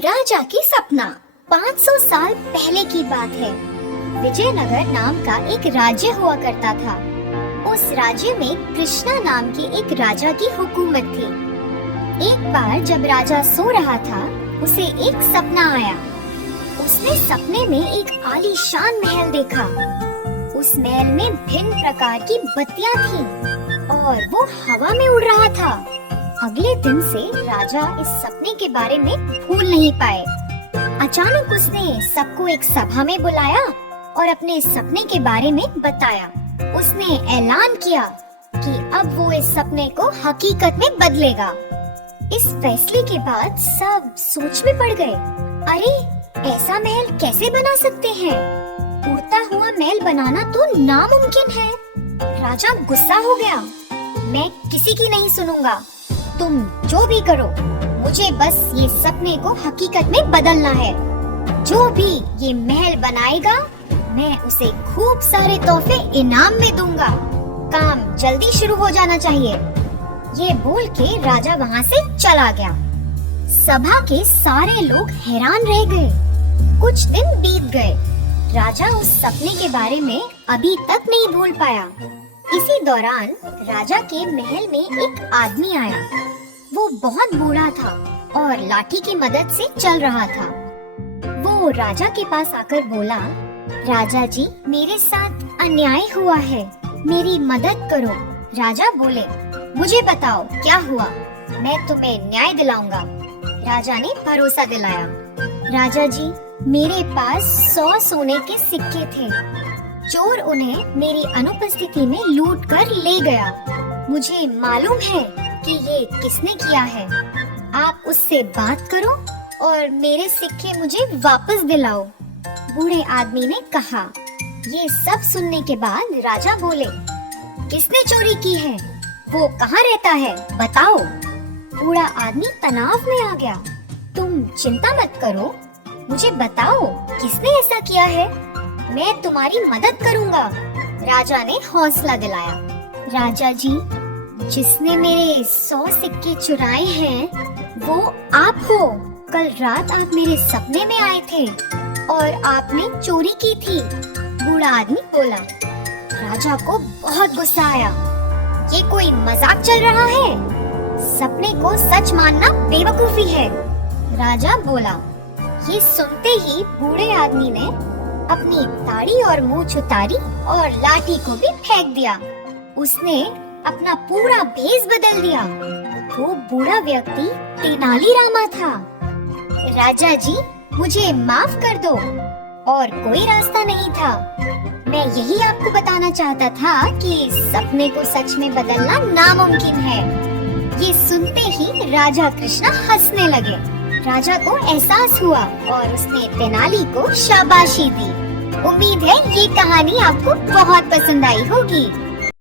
राजा की सपना। 500 साल पहले की बात है। विजयनगर नाम का एक राज्य हुआ करता था। उस राज्य में कृष्णा नाम के एक राजा की हुकूमत थी। एक बार जब राजा सो रहा था, उसे एक सपना आया। उसने सपने में एक आलीशान महल देखा। उस महल में भिन्न प्रकार की बत्तियां थीं और वो हवा में उड़ रहा था। अगले दिन से राजा इस सपने के बारे में भूल नहीं पाए। अचानक उसने सबको एक सभा में बुलाया और अपने सपने के बारे में बताया। उसने ऐलान किया कि अब वो इस सपने को हकीकत में बदलेगा। इस फैसले के बाद सब सोच में पड़ गए। अरे, ऐसा महल कैसे बना सकते हैं? उड़ता हुआ महल बनाना तो नामुमकिन है। राजा गुस्सा हो गया। मैं किसी की नहीं सुनूंगा। तुम जो भी करो, मुझे बस ये सपने को हकीकत में बदलना है। जो भी ये महल बनाएगा, मैं उसे खूब सारे तोहफे इनाम में दूंगा। काम जल्दी शुरू हो जाना चाहिए। ये बोल के राजा वहाँ से चला गया। सभा के सारे लोग हैरान रह गए। कुछ दिन बीत गए। राजा उस सपने के बारे में अभी तक नहीं भूल पाया। इसी दौरान राजा के महल में एक आदमी आया। वो बहुत बूढ़ा था और लाठी की मदद से चल रहा था। वो राजा के पास आकर बोला, राजा जी, मेरे साथ अन्याय हुआ है, मेरी मदद करो। राजा बोले, मुझे बताओ क्या हुआ, मैं तुम्हें न्याय दिलाऊंगा। राजा ने भरोसा दिलाया। राजा जी, मेरे पास 100 सोने के सिक्के थे। चोर उन्हें मेरी अनुपस्थिति में लूट कर ले गया। मुझे मालूम है कि ये किसने किया है। आप उससे बात करो और मेरे सिक्के मुझे वापस दिलाओ। बूढ़े आदमी ने कहा। ये सब सुनने के बाद राजा बोले, किसने चोरी की है? वो कहाँ रहता है? बताओ। बूढ़ा आदमी तनाव में आ गया। तुम चिंता मत करो, मुझे बताओ किसने ऐसा किया है, मैं तुम्हारी मदद करूँगा। राजा ने हौसला दिलाया। राजा जी, जिसने मेरे 100 सिक्के चुराए हैं, वो आप हो। कल रात आप मेरे सपने में आए थे और आपने चोरी की थी। बूढ़ा आदमी बोला। राजा को बहुत गुस्सा आया। ये कोई मजाक चल रहा है? सपने को सच मानना बेवकूफी है। राजा बोला। ये सुनते ही बूढ़े आदमी ने अपनी दाढ़ी और मूंछ उतारी और लाठी को भी फेंक दिया। उसने अपना पूरा भेष बदल दिया। वो बूढ़ा व्यक्ति तेनालीरामा था। राजा जी, मुझे माफ कर दो। और कोई रास्ता नहीं था। मैं यही आपको बताना चाहता था कि सपने को सच में बदलना नामुमकिन है। ये सुनते ही राजा कृष्णा हंसने लगे। राजा को एहसास हुआ और उसने तेनाली को शाबाशी दी। उम्मीद है ये कहानी आपको बहुत पसंद आई होगी।